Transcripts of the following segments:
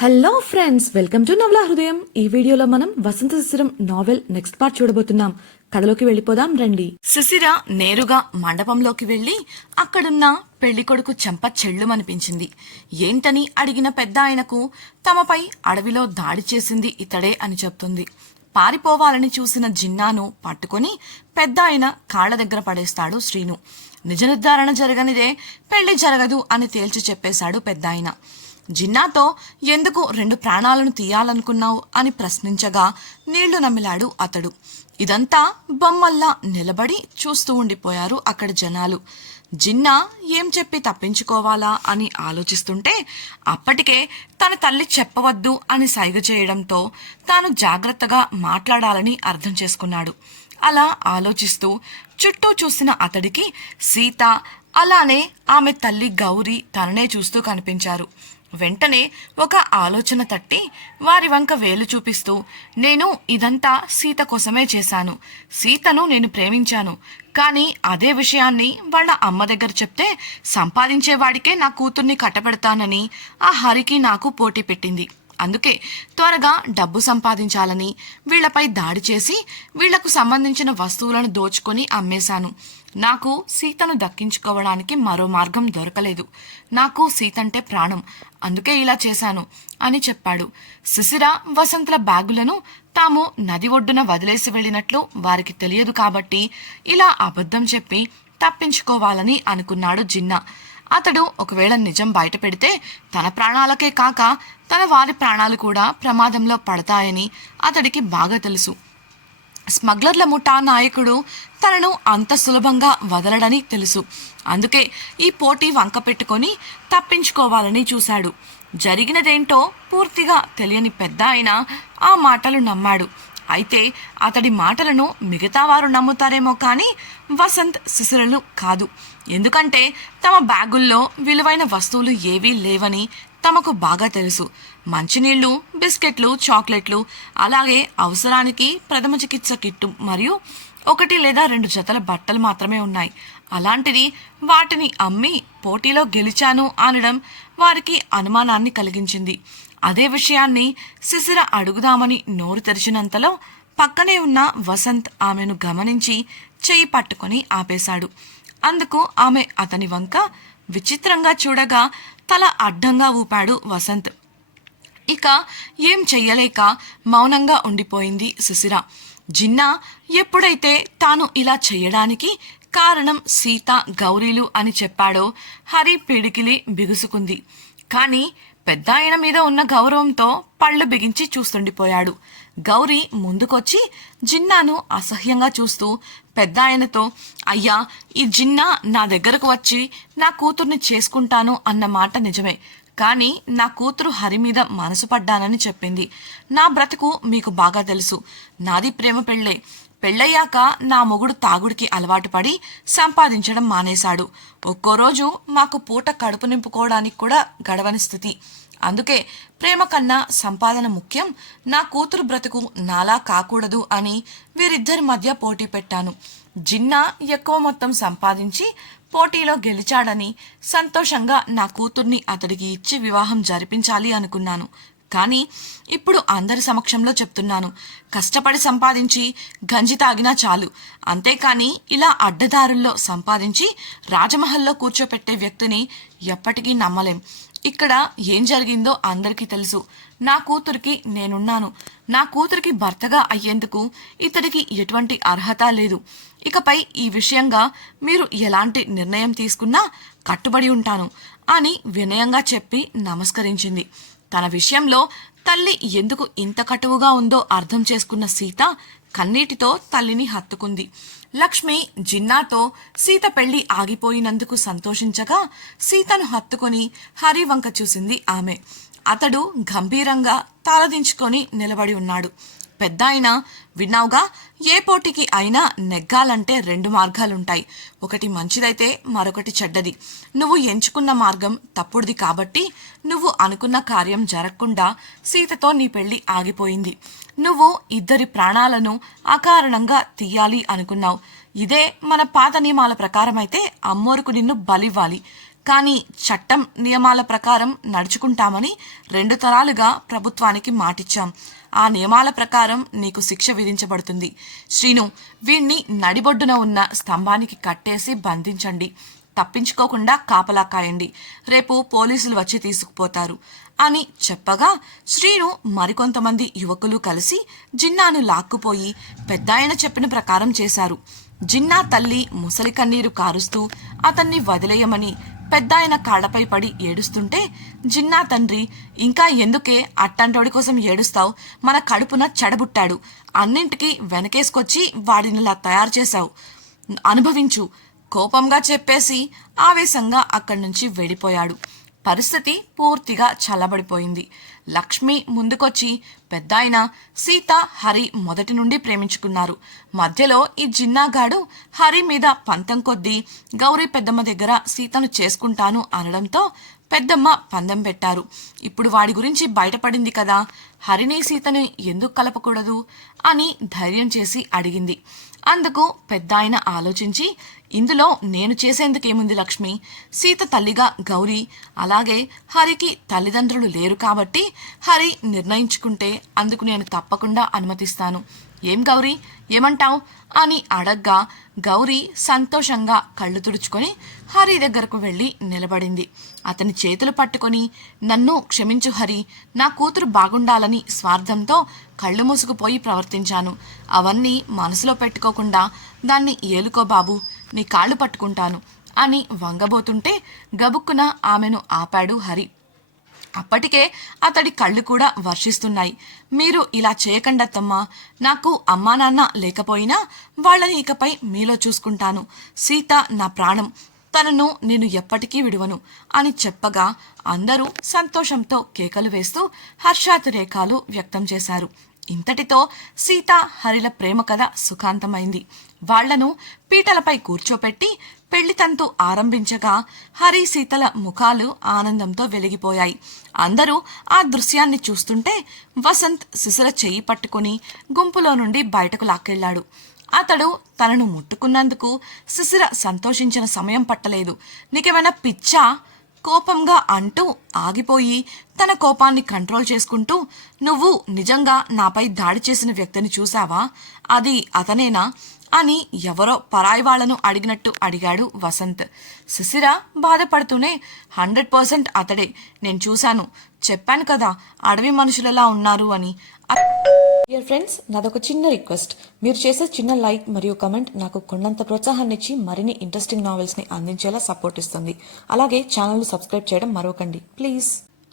Hello friends welcome to నవల హృదయం ఈ వీడియోలో మనం Vasantha Sisiram novel next part చూడబోతున్నాం. కథలోకి వెళ్ళిపోదాం రండి. సుశిర నేరుగా మండపంలోకి వెళ్ళి అక్కడున్న పెళ్ళి కొడుకు చెంప చెళ్ళుమనిపించింది. ఏంటని అడిగిన పెద్ద ఆయనకు తమపై అడవిలో దాడి చేసింది ఇతడే అని చెప్తుంది. పారిపోవాలని చూసిన జిన్నాను పట్టుకొని పెద్ద ఆయన కాళ్ళ దగ్గర పడేస్తాడు శ్రీను. నిజ నిర్ధారణ జరగనిదే పెళ్ళి జరగదు అని తేల్చి చెప్పేశాడు పెద్ద ఆయన. జిన్నాతో ఎందుకు రెండు ప్రాణాలను తీయాలనుకున్నావు అని ప్రశ్నించగా నీళ్ళు నమిలాడు అతడు. ఇదంతా బొమ్మల్లా నిలబడి చూస్తూ ఉండిపోయారు అక్కడ జనాలు. జిన్నా ఏం చెప్పి తప్పించుకోవాలా అని ఆలోచిస్తుంటే అప్పటికే తన తల్లి చెప్పవద్దు అని సైగ చేయడంతో తాను జాగ్రత్తగా మాట్లాడాలని అర్థం చేసుకున్నాడు. అలా ఆలోచిస్తూ చుట్టూ చూసిన అతడికి సీత అలానే ఆమె తల్లి గౌరీ తననే చూస్తూ కనిపించారు. వెంటనే ఒక ఆలోచన తట్టి వారి వంక వేలు చూపిస్తూ నేను ఇదంతా సీత కోసమే చేశాను. సీతను నేను ప్రేమించాను. కానీ అదే విషయాన్ని వాళ్ళ అమ్మ దగ్గర చెప్తే సంపాదించేవాడికే నా కూతుర్ని కట్టబెడతానని ఆ హరికి నాకు పోటీ పెట్టింది. అందుకే త్వరగా డబ్బు సంపాదించాలని వీళ్ళపై దాడి చేసి వీళ్ళకు సంబంధించిన వస్తువులను దోచుకొని అమ్మేశాను. నాకు సీతను దక్కించుకోవడానికి మరో మార్గం దొరకలేదు. నాకు సీతంటే ప్రాణం. అందుకే ఇలా చేశాను అని చెప్పాడు. శిశిర వసంతల బ్యాగులను తాము నది ఒడ్డున వదిలేసి వెళ్ళినట్లు వారికి తెలియదు కాబట్టి ఇలా అబద్ధం చెప్పి తప్పించుకోవాలని అనుకున్నాడు జిన్నా. అతడు ఒకవేళ నిజం బయట పెడితే తన ప్రాణాలకే కాక తన వారి ప్రాణాలు కూడా ప్రమాదంలో పడతాయని అతడికి బాగా తెలుసు. స్మగ్లర్ల ముఠా నాయకుడు తనను అంత సులభంగా వదలడని తెలుసు. అందుకే ఈ పోటీ వంక పెట్టుకొని తప్పించుకోవాలని చూశాడు. జరిగినదేంటో పూర్తిగా తెలియని పెద్ద ఆయన ఆ మాటలు నమ్మాడు. అయితే అతడి మాటలను మిగతా వారు నమ్ముతారేమో కానీ వసంత్ శిశురలు కాదు. ఎందుకంటే తమ బ్యాగుల్లో విలువైన వస్తువులు ఏవీ లేవని తమకు బాగా తెలుసు. మంచినీళ్ళు బిస్కెట్లు చాక్లెట్లు అలాగే అవసరానికి ప్రథమ చికిత్స కిట్టు మరియు ఒకటి లేదా రెండు జతల బట్టలు మాత్రమే ఉన్నాయి. అలాంటిది వాటిని అమ్మి పోటీలో గెలిచాను అనడం వారికి అనుమానాన్ని కలిగించింది. అదే విషయాన్ని శిశిర అడుగుదామని నోరు తెరిచినంతలో పక్కనే ఉన్న వసంత్ ఆమెను గమనించి చేయి పట్టుకొని ఆపేశాడు. అందుకు ఆమె అతని వంక విచిత్రంగా చూడగా తల అడ్డంగా ఊపాడు వసంత్. ఇక ఏం చెయ్యలేక మౌనంగా ఉండిపోయింది సుశిర. జిన్నా ఎప్పుడైతే తాను ఇలా చెయ్యడానికి కారణం సీత గౌరీలు అని చెప్పాడో హరి పిడికిలి బిగుసుకుంది. కానీ పెద్ద ఆయన మీద ఉన్న గౌరవంతో పళ్ళు బిగించి చూస్తుండిపోయాడు. గౌరీ ముందుకొచ్చి జిన్నాను అసహ్యంగా చూస్తూ పెద్ద ఆయనతో అయ్యా ఈ జిన్నా నా దగ్గరకు వచ్చి నా కూతుర్ని చేసుకుంటాను అన్న మాట నిజమే. కానీ నా కూతురు హరి మీద మనసు పడ్డానని చెప్పింది. నా బ్రతుకు మీకు బాగా తెలుసు. నాది ప్రేమ పెళ్ళే. పెళ్ళయ్యాక నా మొగుడు తాగుడికి అలవాటు పడి సంపాదించడం మానేశాడు. ఒక్కో రోజు మాకు పూట కడుపు నింపుకోవడానికి కూడా గడవని స్థితి. అందుకే ప్రేమ కన్నా సంపాదన ముఖ్యం. నా కూతురు బ్రతుకు నాలా కాకూడదు అని వీరిద్దరి మధ్య పోటీ పెట్టాను. జిన్నా ఎక్కువ మొత్తం సంపాదించి పోటీలో గెలిచాడని సంతోషంగా నా కూతుర్ని అతడికి ఇచ్చి వివాహం జరిపించాలి అనుకున్నాను. కానీ ఇప్పుడు అందరి సమక్షంలో చెప్తున్నాను కష్టపడి సంపాదించి గంజి తాగినా చాలు. అంతేకాని ఇలా అడ్డదారుల్లో సంపాదించి రాజమహల్లో కూర్చోపెట్టే వ్యక్తిని ఎప్పటికీ నమ్మలేం. ఇక్కడ ఏం జరిగిందో అందరికీ తెలుసు. నా కూతురికి నేనున్నాను. నా కూతురికి భర్తగా అయ్యేందుకు ఇతడికి ఎటువంటి అర్హత లేదు. ఇకపై ఈ విషయంగా మీరు ఎలాంటి నిర్ణయం తీసుకున్నా కట్టుబడి ఉంటాను అని వినయంగా చెప్పి నమస్కరించింది. తన విషయంలో తల్లి ఎందుకు ఇంత కటువుగా ఉందో అర్థం చేసుకున్న సీత కన్నీటితో తల్లిని హత్తుకుంది. లక్ష్మి జిన్నాతో సీత పెళ్ళి ఆగిపోయినందుకు సంతోషించగా సీతను హత్తుకొని హరి వంక చూసింది ఆమె. అతడు గంభీరంగా తలదించుకొని నిలబడి ఉన్నాడు. పెద్ద అయినా విన్నావుగా? ఏ పోటీకి అయినా నెగ్గాలంటే రెండు మార్గాలుంటాయి. ఒకటి మంచిదైతే మరొకటి చెడ్డది. నువ్వు ఎంచుకున్న మార్గం తప్పుడుది కాబట్టి నువ్వు అనుకున్న కార్యం జరగకుండా సీతతో నీ పెళ్ళి ఆగిపోయింది. నువ్వు ఇద్దరి ప్రాణాలను అకారణంగా తీయాలి అనుకున్నావు. ఇదే మన పాత నియమాల ప్రకారమైతే అమ్మోరుకు నిన్ను బలివ్వాలి. కానీ చట్టం నియమాల ప్రకారం నడుచుకుంటామని రెండు తరాలుగా ప్రభుత్వానికి మాటిచ్చాం. ఆ నియమాల ప్రకారం నీకు శిక్ష విధించబడుతుంది. శ్రీను వీణ్ణి నడిబొడ్డున ఉన్న స్తంభానికి కట్టేసి బంధించండి. తప్పించుకోకుండా కాపలా కాయండి. రేపు పోలీసులు వచ్చి తీసుకుపోతారు. అని చెప్పగా శ్రీను మరికొంతమంది యువకులు కలిసి జిన్నాను లాక్కుపోయి పెద్దాయన చెప్పిన ప్రకారం చేశారు. జిన్నా తల్లి ముసలి కన్నీరు కారుస్తూ అతన్ని వదిలేయమని పెద్దాయన కాళ్ళపై పడి ఏడుస్తుంటే జిన్నా తండ్రి ఇంకా ఎందుకే అట్టంటోడి కోసం ఏడుస్తావు? మన కడుపున చెడబుట్టాడు. అన్నింటికి వెనకేసుకొచ్చి వాడినిలా తయారు చేశావు. అనుభవించు. కోపంగా చెప్పేసి ఆవేశంగా అక్కడి నుంచి వెళ్ళిపోయాడు. పరిస్థితి పూర్తిగా చల్లబడిపోయింది. లక్ష్మి ముందుకొచ్చి పెద్దాయన సీత హరి మొదటి నుండి ప్రేమించుకున్నారు. మధ్యలో ఈ జిన్నాగాడు హరి మీద పంతం కొద్దీ గౌరీ పెద్దమ్మ దగ్గర సీతను చేసుకుంటాను అనడంతో పెద్దమ్మ పందెం పెట్టారు. ఇప్పుడు వాడి గురించి బయటపడింది కదా హరిని సీతని ఎందుకు కలపకూడదు? అని ధైర్యం చేసి అడిగింది. అందుకు పెద్ద ఆయన ఆలోచించి ఇందులో నేను చేసేందుకేముంది లక్ష్మి? సీత తల్లిగా గౌరీ అలాగే హరికి తల్లిదండ్రులు లేరు కాబట్టి హరి నిర్ణయించుకుంటే అందుకు నేను తప్పకుండా అనుమతిస్తాను. ఏం గౌరీ? ఏమంటావ్? అని అడగ్గా గౌరీ సంతోషంగా కళ్ళు తుడుచుకొని హరి దగ్గరకు వెళ్ళి నిలబడింది. అతని చేతులు పట్టుకొని నన్ను క్షమించు హరి నా కూతురు బాగుండాలని స్వార్థంతో కళ్ళు మూసుకుపోయి ప్రవర్తించాను. అవన్నీ మనసులో పెట్టుకోకుండా దాన్ని ఏలుకో బాబు నీ కాళ్ళు పట్టుకుంటాను అని వంగబోతుంటే గబుక్కున ఆమెను ఆపాడు హరి. అప్పటికే అతడి కళ్ళు కూడా వర్షిస్తున్నాయి. మీరు ఇలా చేయకుండా తమ్మా నాకు అమ్మా నాన్న లేకపోయినా వాళ్ళని ఇకపై మీలో చూసుకుంటాను. సీత నా ప్రాణం. తనను నేను ఎప్పటికీ విడువను అని చెప్పగా అందరూ సంతోషంతో కేకలు వేస్తూ హర్షాతిరేకాలు వ్యక్తం చేశారు. ఇంతటితో సీత హరిల ప్రేమ కథ సుఖాంతమైంది. వాళ్ళను పీటలపై కూర్చోపెట్టి పెళ్ళితంతు ఆరంభించగా హరి సీతల ముఖాలు ఆనందంతో వెలిగిపోయాయి. అందరూ ఆ దృశ్యాన్ని చూస్తుంటే వసంత్ శిశిర చెయ్యి పట్టుకుని గుంపులో నుండి బయటకు లాక్కెళ్ళాడు అతడు తనను ముట్టుకున్నందుకు శిశిర సంతోషించిన సమయం పట్టలేదు. నీకేమైనా పిచ్చా? కోపంగా అంటూ ఆగిపోయి తన కోపాన్ని కంట్రోల్ చేసుకుంటూ నువ్వు నిజంగా నాపై దాడి చేసిన వ్యక్తిని చూశావా? అది అతనేనా? అని ఎవరో పరాయి వాళ్ళను అడిగినట్టు అడిగాడు వసంత్. శిశిర బాధపడుతూనే హండ్రెడ్ పర్సెంట్ అతడే. నేను చూశాను. చెప్పాను కదా అడవి మనుషులలా ఉన్నారు అని. డియర్ ఫ్రెండ్స్ నాదొక చిన్న రిక్వెస్ట్. మీరు చేసే చిన్న లైక్ మరియు కమెంట్ నాకు కొండంత ప్రోత్సాహాన్ని ఇచ్చి మరిన్ని ఇంట్రెస్టింగ్ నావెల్స్ని అందించేలా సపోర్ట్ ఇస్తుంది. అలాగే ఛానల్ సబ్స్క్రైబ్ చేయడం మరవకండి. ప్లీజ్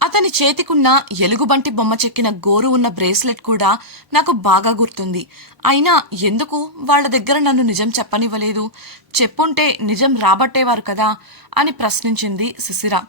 అతని చేతికున్న ఎలుగుబంటి బొమ్మ చెక్కిన గోరు ఉన్న బ్రేస్లెట్ కూడా నాకు బాగా గుర్తుంది. అయినా ఎందుకు? వాళ్ళ దగ్గర నన్ను నిజం చెప్పనివ్వలేదు. చెప్పుంటే నిజం రాబట్టేవారు కదా అని ప్రశ్నించింది శిశిర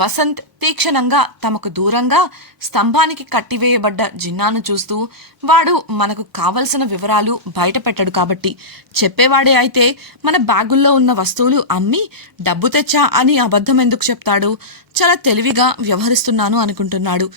వసంత్ తీక్షణంగా తమకు దూరంగా స్తంభానికి కట్టివేయబడ్డ జిన్నాను చూస్తూ వాడు మనకు కావలసిన వివరాలు బయటపెట్టడు కాబట్టి చెప్పేవాడే అయితే మన బ్యాగుల్లో ఉన్న వస్తువులు అమ్మి డబ్బు తెచ్చా అని అబద్ధం ఎందుకు చెప్తాడు? చాలా తెలివిగా వ్యవహరిస్తున్నాను అనుకుంటున్నాడు.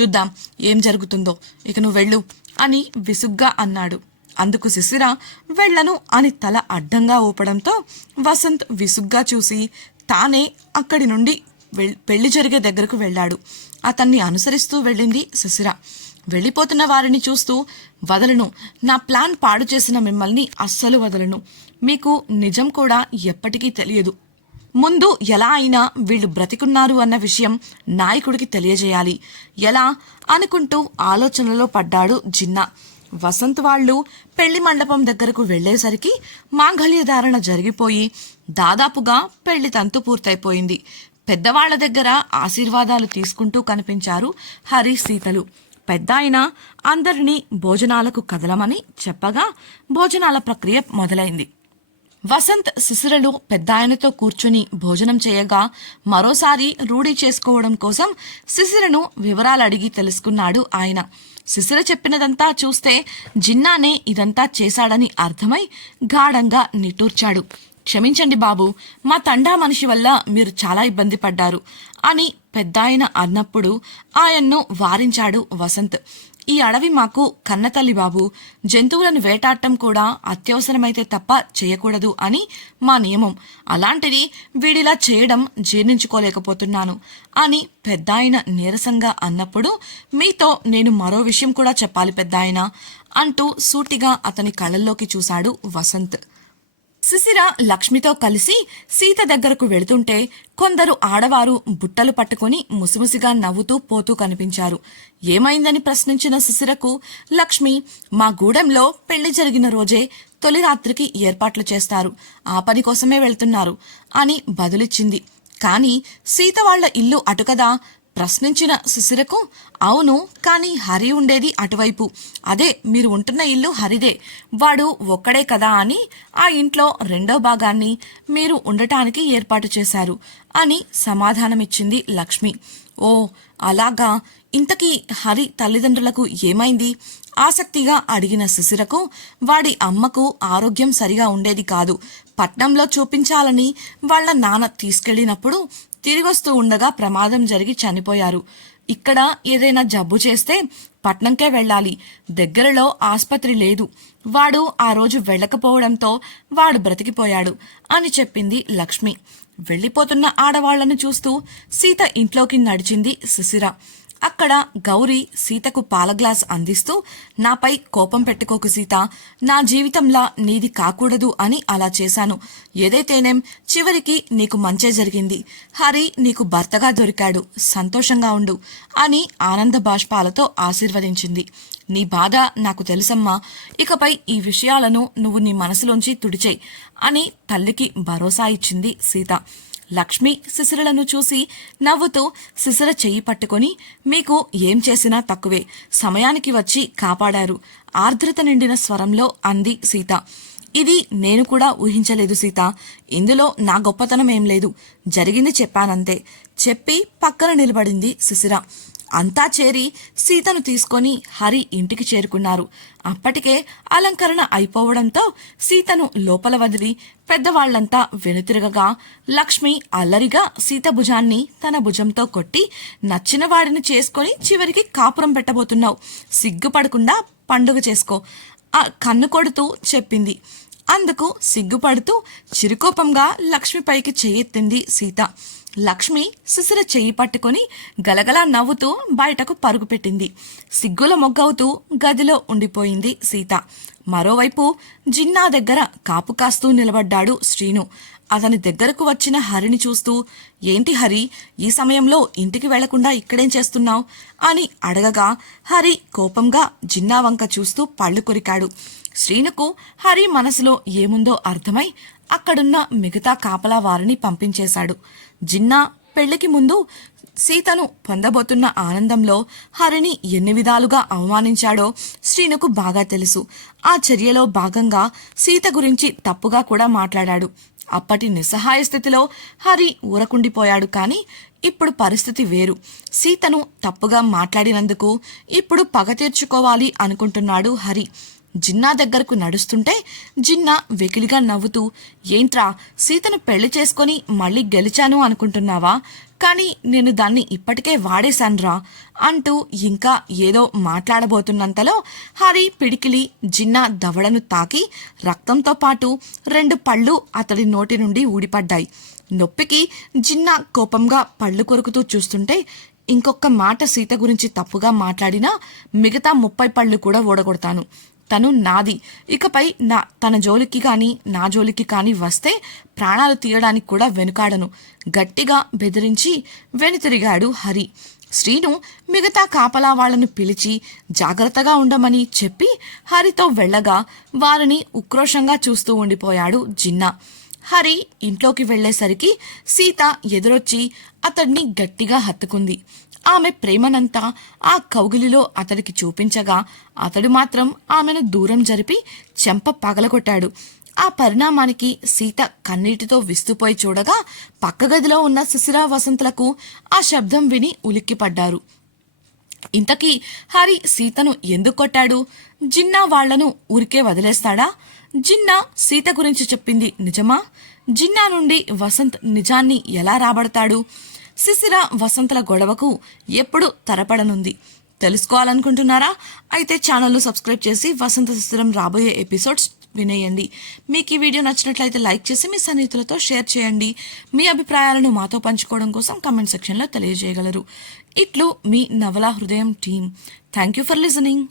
చూద్దాం ఏం జరుగుతుందో. ఇక నువ్వు వెళ్ళు అని విసుగ్గా అన్నాడు. అందుకు శిశిర వెళ్ళను అని తల అడ్డంగా ఊపడంతో వసంత్ విసుగ్గా చూసి తానే అక్కడి నుండి వెళ్- పెళ్ళి జరిగే దగ్గరకు వెళ్ళాడు. అతన్ని అనుసరిస్తూ వెళ్ళింది శిశిర. వెళ్ళిపోతున్న వారిని చూస్తూ వదలను. నా ప్లాన్ పాడు చేసిన మిమ్మల్ని అస్సలు వదలను. మీకు నిజం కూడా ఎప్పటికీ తెలియదు. ముందు ఎలా అయినా వీళ్ళు బ్రతికున్నారు అన్న విషయం నాయకుడికి తెలియజేయాలి. ఎలా? అనుకుంటూ ఆలోచనలో పడ్డాడు జిన్నా. వసంత్ వాళ్ళు పెళ్ళి మండపం దగ్గరకు వెళ్ళేసరికి మాంగళ్య ధారణ జరిగిపోయి దాదాపుగా పెళ్ళి తంతు పూర్తయిపోయింది. పెద్దవాళ్ళ దగ్గర ఆశీర్వాదాలు తీసుకుంటూ కనిపించారు హరి సీతలు. పెద్ద ఆయన అందరినీ భోజనాలకు కదలమని చెప్పగా భోజనాల ప్రక్రియ మొదలైంది. వసంత్ శిశిరలు పెద్ద ఆయనతో కూర్చుని భోజనం చేయగా మరోసారి రూఢీ చేసుకోవడం కోసం శిశిరను వివరాలు అడిగి తెలుసుకున్నాడు ఆయన. శిశిర చెప్పినదంతా చూస్తే జిన్నానే ఇదంతా చేశాడని అర్థమై గాఢంగా నిట్టూర్చాడు. క్షమించండి బాబు మా తండా మనిషి వల్ల మీరు చాలా ఇబ్బంది పడ్డారు అని పెద్దాయన అన్నప్పుడు ఆయన్ను వారించాడు వసంత్. ఈ అడవి మాకు కన్నతల్లి బాబు. జంతువులను వేటాడటం కూడా అత్యవసరమైతే తప్ప చేయకూడదు అని మా నియమం. అలాంటిది వీడిలా చేయడం జీర్ణించుకోలేకపోతున్నాను అని పెద్దాయన నీరసంగా అన్నప్పుడు మీతో నేను మరో విషయం కూడా చెప్పాలి పెద్దాయన అంటూ సూటిగా అతని కళ్ళల్లోకి చూశాడు వసంత్. శిశిర లక్ష్మితో కలిసి సీత దగ్గరకు వెళుతుంటే కొందరు ఆడవారు బుట్టలు పట్టుకుని ముసిముసిగా నవ్వుతూ పోతూ కనిపించారు. ఏమైందని ప్రశ్నించిన శిశిరకు లక్ష్మి మా గూడెంలో పెళ్ళి జరిగిన రోజే తొలి రాత్రికి ఏర్పాట్లు చేస్తారు. ఆ పని కోసమే వెళ్తున్నారు అని బదులిచ్చింది. కాని సీత వాళ్ళ ఇల్లు అటుకదా ప్రశ్నించిన శిశిరకు అవును కానీ హరి ఉండేది అటువైపు. అదే మీరు ఉంటున్న ఇల్లు హరిదే. వాడు ఒక్కడే కదా అని ఆ ఇంట్లో రెండో భాగాన్ని మీరు ఉండటానికి ఏర్పాటు చేశారు అని సమాధానమిచ్చింది లక్ష్మి. ఓ అలాగా. ఇంతకీ హరి తల్లిదండ్రులకు ఏమైంది? ఆసక్తిగా అడిగిన శిశిరకు వాడి అమ్మకు ఆరోగ్యం సరిగా ఉండేది కాదు. పట్నంలో చూపించాలని వాళ్ళ నాన్న తీసుకెళ్ళినప్పుడు తిరిగొస్తూ ఉండగా ప్రమాదం జరిగి చనిపోయారు. ఇక్కడ ఏదైనా జబ్బు చేస్తే పట్నంకే వెళ్ళాలి. దగ్గరలో ఆస్పత్రి లేదు. వాడు ఆ రోజు వెళ్ళకపోవడంతో వాడు బ్రతికిపోయాడు అని చెప్పింది లక్ష్మి. వెళ్ళిపోతున్న ఆడవాళ్ళను చూస్తూ సీత ఇంట్లోకి నడిచింది శిశిర అక్కడ గౌరీ సీతకు పాల గ్లాస్ అందిస్తూ నాపై కోపం పెట్టుకోకు సీత నా జీవితంలా నీది కాకూడదు అని అలా చేశాను. ఏదైతేనేం చివరికి నీకు మంచే జరిగింది. హరి నీకు భర్తగా దొరికాడు సంతోషంగా ఉండు అని ఆనంద బాష్పాలతో ఆశీర్వదించింది. నీ బాధ నాకు తెలుసమ్మా ఇకపై ఈ విషయాలను నువ్వు నీ మనసులోంచి తుడిచేయి అని తల్లికి భరోసా ఇచ్చింది సీత. లక్ష్మి శిశిరలను చూసి నవ్వుతూ శిశిర చెయ్యి పట్టుకొని మీకు ఏం చేసినా తక్కువే. సమయానికి వచ్చి కాపాడారు. ఆర్ద్రత నిండిన స్వరంలో అంది సీత. ఇది నేను కూడా ఊహించలేదు సీత. ఇందులో నా గొప్పతనం ఏం లేదు. జరిగింది చెప్పానంతే. చెప్పి పక్కన నిలబడింది శిశిర అంతా చేరి సీతను తీసుకొని హరి ఇంటికి చేరుకున్నారు. అప్పటికే అలంకరణ అయిపోవడంతో సీతను లోపల వదిలి పెద్దవాళ్ళంతా వెనుతిరగగా లక్ష్మి అల్లరిగా సీత భుజాన్ని తన భుజంతో కొట్టి నచ్చిన వాడిని చేసుకొని చివరికి కాపురం పెట్టబోతున్నావు. సిగ్గుపడకుండా పండుగ చేసుకో. ఆ కన్ను కొడుతూ చెప్పింది. అందుకు సిగ్గుపడుతూ చిరుకోపంగా లక్ష్మిపైకి చేయెత్తింది సీత. లక్ష్మి సుసిర చెయ్యి పట్టుకొని గలగలా నవ్వుతూ బయటకు పరుగు పెట్టింది. సిగ్గుల మొగ్గవుతూ గదిలో ఉండిపోయింది సీత. మరోవైపు జిన్నా దగ్గర కాపు కాస్తూ నిలబడ్డాడు శ్రీను. అతని దగ్గరకు వచ్చిన హరిని చూస్తూ ఏంటి హరి ఈ సమయంలో ఇంటికి వెళ్ళకుండా ఇక్కడేం చేస్తున్నావు? అని అడగగా హరి కోపంగా జిన్నా వంక చూస్తూ పళ్ళు కొరికాడు. శ్రీనుకు హరి మనసులో ఏముందో అర్థమై అక్కడున్న మిగతా కాపలా వారిని పంపించేశాడు. జిన్నా పెళ్ళికి ముందు సీతను పొందబోతున్న ఆనందంలో హరిని ఎన్ని విధాలుగా అవమానించాడో శ్రీనుకు బాగా తెలుసు. ఆ చర్యలో భాగంగా సీత గురించి తప్పుగా కూడా మాట్లాడాడు. అప్పటి నిస్సహాయ స్థితిలో హరి ఊరకుండిపోయాడు కానీ ఇప్పుడు పరిస్థితి వేరు. సీతను తప్పుగా మాట్లాడినందుకు ఇప్పుడు పగ తీర్చుకోవాలి అనుకుంటున్నాడు హరి. జిన్నా దగ్గరకు నడుస్తుంటే జిన్నా వెకిలిగా నవ్వుతూ ఏంట్రా సీతను పెళ్ళి చేసుకొని మళ్ళీ గెలిచాను అనుకుంటున్నావా? కానీ నేను దాన్ని ఇప్పటికే వాడేశాన్రా అంటూ ఇంకా ఏదో మాట్లాడబోతున్నంతలో హరి పిడికిలి జిన్నా దవడను తాకి రక్తంతో పాటు రెండు పళ్ళు అతడి నోటి నుండి ఊడిపడ్డాయి. నొప్పికి జిన్నా కోపంగా పళ్ళు కొరుకుతూ చూస్తుంటే ఇంకొక మాట సీత గురించి తప్పుగా మాట్లాడినా మిగతా ముప్పై పళ్ళు కూడా ఓడగొడతాను తను నాది. ఇకపై నా తన జోలికి కానీ నా జోలికి కానీ వస్తే ప్రాణాలు తీయడానికి కూడా వెనుకాడను. గట్టిగా బెదిరించి వెనుతిరిగాడు హరి. శ్రీను మిగతా కాపలా వాళ్ళను పిలిచి జాగ్రత్తగా ఉండమని చెప్పి హరితో వెళ్ళగా వారిని ఉక్రోషంగా చూస్తూ ఉండిపోయాడు జిన్నా. హరి ఇంట్లోకి వెళ్ళేసరికి సీత ఎదురొచ్చి అతడిని గట్టిగా హత్తుకుంది. ఆమె ప్రేమనంతా ఆ కౌగిలిలో అతడికి చూపించగా అతడు మాత్రం ఆమెను దూరం జరిపి చెంప పగలగొట్టాడు. ఆ పరిణామానికి సీత కన్నీటితో విస్తుపోయి చూడగా పక్క గదిలో ఉన్న శిశిరా వసంతులకు ఆ శబ్దం విని ఉలిక్కిపడ్డారు. ఇంతకీ హరి సీతను ఎందుకు కొట్టాడు? జిన్నా వాళ్ళను ఊరికే వదిలేస్తాడా? జిన్నా సీత గురించి చెప్పింది నిజమా? జిన్నా నుండి వసంత్ నిజాన్ని ఎలా రాబడతాడు? శిశిర వసంతల గొడవకు ఎప్పుడు తరపడనుంది. తెలుసుకోవాలనుకుంటున్నారా? అయితే ఛానల్ను సబ్స్క్రైబ్ చేసి వసంత శిశిరం రాబోయే ఎపిసోడ్స్ వినేయండి. మీకు ఈ వీడియో నచ్చినట్లయితే లైక్ చేసి మీ సన్నిహితులతో షేర్ చేయండి. మీ అభిప్రాయాలను మాతో పంచుకోవడం కోసం కమెంట్ సెక్షన్లో తెలియజేయగలరు. ఇట్లు మీ Navala Hrudayam team. Thank you for listening.